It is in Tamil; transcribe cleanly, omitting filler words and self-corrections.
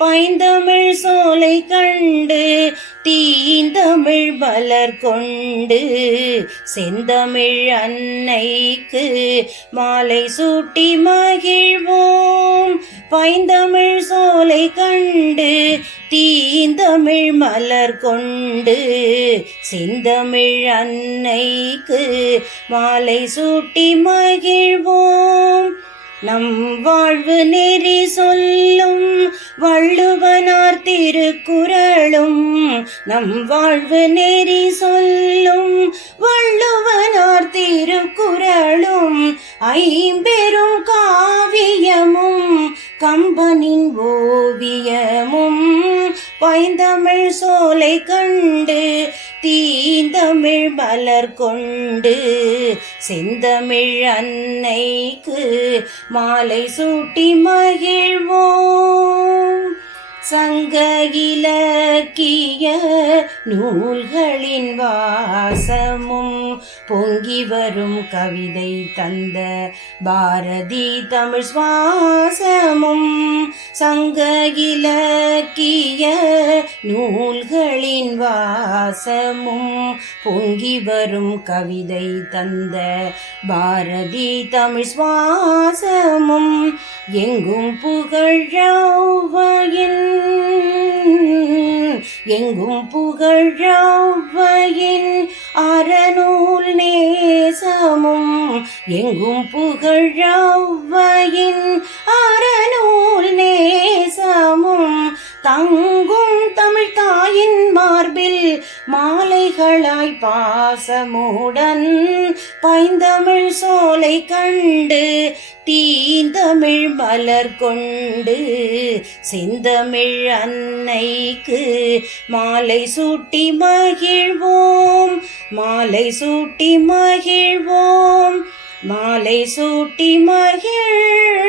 பைந்தமிழ் சோலை கண்டு தீந்தமிழ் மலர் கொண்டு செந்தமிழ் அன்னைக்கு மாலை சூட்டி மகிழ்வோம். பைந்தமிழ் சோலை கண்டு தீந்தமிழ் மலர் கொண்டு செந்தமிழ் அன்னைக்கு மாலை சூட்டி மகிழ்வோம். நம் வாழ்வு நெறி சொல்லும் வள்ளுவனார் திருக்குறளும், நம் வாழ்வு நெறி சொல்லும் வள்ளுவனார் திருக்குறளும், ஐம்பெரும் காவியமும் கம்பனின் ஓவியமும், பைந்தமிழ் சோலை கண்டு தீந்தமிழ் மலர் கொண்டு செந்தமிழ் அன்னைக்கு மாலை சூட்டி மகிழ்வோம். சங்க இலக்கிய நூல்களின் வாசமும் பொங்கி வரும் கவிதை தந்த பாரதி தமிழ் சுவாசமும், சங்க இலக்கிய நூல்களின் வாசமும் பொங்கி வரும் கவிதை தந்த பாரதி தமிழ் சுவாசமும், எங்கும் புகழவ்வையின் எங்கும் புகழவ்வையின் அறநூல் நேசமும், எங்கும் புகழவ்வையின் அறநூல் நேசமும், தங்கும் தமிழ் தாயின் மார்பில் மாலைகளாய் பாசமுடன் பைந்தமிழ் சோலை கண்டு தீந்தமிழ் மலர் கொண்டு செந்தமிழ் அன்னைக்கு மாலை சூட்டி மகிழ்வோம். மாலை சூட்டி மகிழ்வோம். மாலை சூட்டி மகிழ்வோம்.